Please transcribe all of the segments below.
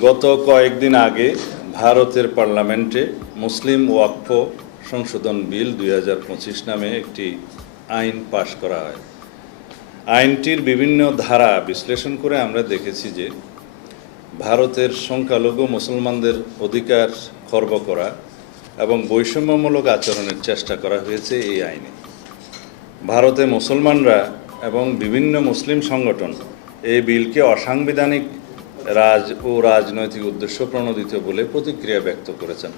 গত কয়েকদিন আগে ভারতের পার্লামেন্টে মুসলিম ওয়াকফ সংশোধন বিল দুই হাজার পঁচিশ নামে একটি আইন পাশ করা হয়। আইনটির বিভিন্ন ধারা বিশ্লেষণ করে আমরা দেখেছি যে ভারতের সংখ্যালঘু মুসলমানদের অধিকার খর্ব করা এবং বৈষম্যমূলক আচরণের চেষ্টা করা হয়েছে এই আইনে। ভারতে মুসলমানরা এবং বিভিন্ন মুসলিম সংগঠন এই বিলকে অসাংবিধানিক রাজ ও রাজনৈতিক উদ্দেশ্য প্রণোদিত বলে প্রতিক্রিয়া ব্যক্ত করেছেন।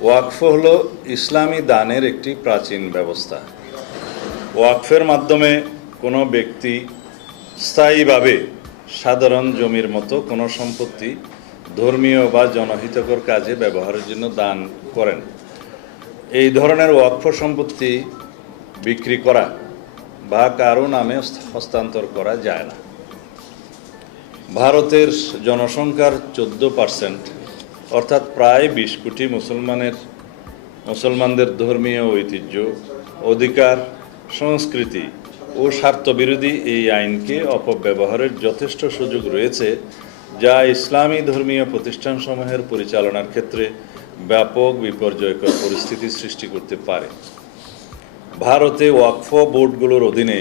ওয়াকফ হল ইসলামী দানের একটি প্রাচীন ব্যবস্থা। ওয়াকফের মাধ্যমে কোনো ব্যক্তি স্থায়ীভাবে সাধারণ জমির মতো কোনো সম্পত্তি ধর্মীয় বা জনহিতকর কাজে ব্যবহারের জন্য দান করেন। এই ধরনের ওয়াকফ সম্পত্তি বিক্রি করা বা কারও নামে হস্তান্তর করা যায় না। ভারতের জনসংখ্যার চোদ্দ পার্সেন্ট অর্থাৎ প্রায় বিশ কোটি মুসলমানের, মুসলমানদের ধর্মীয় ঐতিহ্য, অধিকার, সংস্কৃতি ও স্বার্থবিরোধী এই আইনকে অপব্যবহারের যথেষ্ট সুযোগ রয়েছে, যা ইসলামী ধর্মীয় প্রতিষ্ঠানসমূহের পরিচালনার ক্ষেত্রে ব্যাপক বিপর্যয়কর পরিস্থিতি সৃষ্টি করতে পারে। ভারতে ওয়াকফ বোর্ডগুলোর অধীনে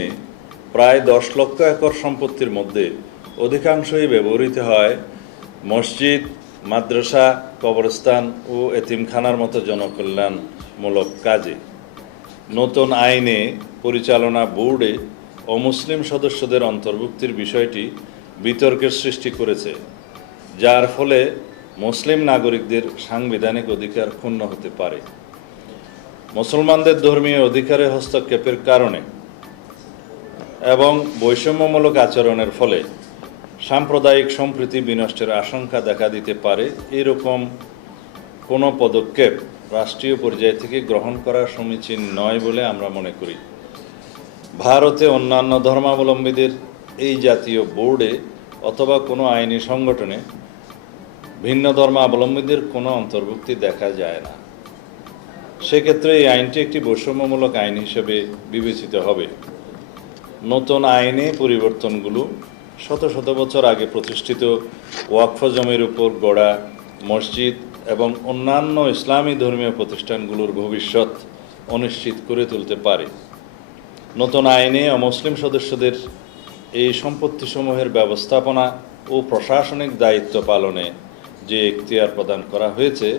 প্রায় দশ লক্ষ একর সম্পত্তির মধ্যে অধিকাংশই ব্যবহৃত হয় মসজিদ, মাদ্রাসা, কবরস্থান ও এতিমখানার মতো জনকল্যাণমূলক কাজে। নতুন আইনে পরিচালনা বোর্ডে অমুসলিম সদস্যদের অন্তর্ভুক্তির বিষয়টি বিতর্কের সৃষ্টি করেছে, যার ফলে মুসলিম নাগরিকদের সাংবিধানিক অধিকার ক্ষুণ্ণ হতে পারে। মুসলমানদের ধর্মীয় অধিকারে হস্তক্ষেপের কারণে এবং বৈষম্যমূলক আচরণের ফলে সাম্প্রদায়িক সম্প্রীতি বিনষ্টের আশঙ্কা দেখা দিতে পারে, এরকম কোনো পদক্ষেপ রাষ্ট্রীয় পর্যায় থেকে গ্রহণ করা সমীচীন নয় বলে আমরা মনে করি। ভারতে অন্যান্য ধর্মাবলম্বীদের এই জাতীয় বোর্ডে অথবা কোনো আইনি সংগঠনে ভিন্ন ধর্মাবলম্বীদের কোনো অন্তর্ভুক্তি দেখা যায় না। সেক্ষেত্রে এই আইনটি একটি বৈষম্যমূলক আইন হিসেবে বিবেচিত হবে। নতুন আইনে পরিবর্তনগুলো শত শত বছর আগে প্রতিষ্ঠিত ওয়াকফ জমির উপর গড়া মসজিদ এবং অন্যান্য ইসলামী ধর্মীয় প্রতিষ্ঠানগুলোর ভবিষ্যৎ অনিশ্চিত করে তুলতে পারে। নতুন আইনে অমুসলিম সদস্যদের এই সম্পত্তিসমূহের ব্যবস্থাপনা ও প্রশাসনিক দায়িত্ব পালনে যে এখতিয়ার প্রদান করা হয়েছে,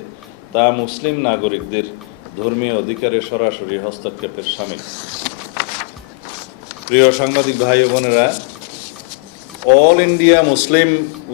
তা মুসলিম নাগরিকদের ধর্মীয় অধিকারে সরাসরি হস্তক্ষেপের সামিল। প্রিয় সাংবাদিক ভাই বোনেরা All India Muslim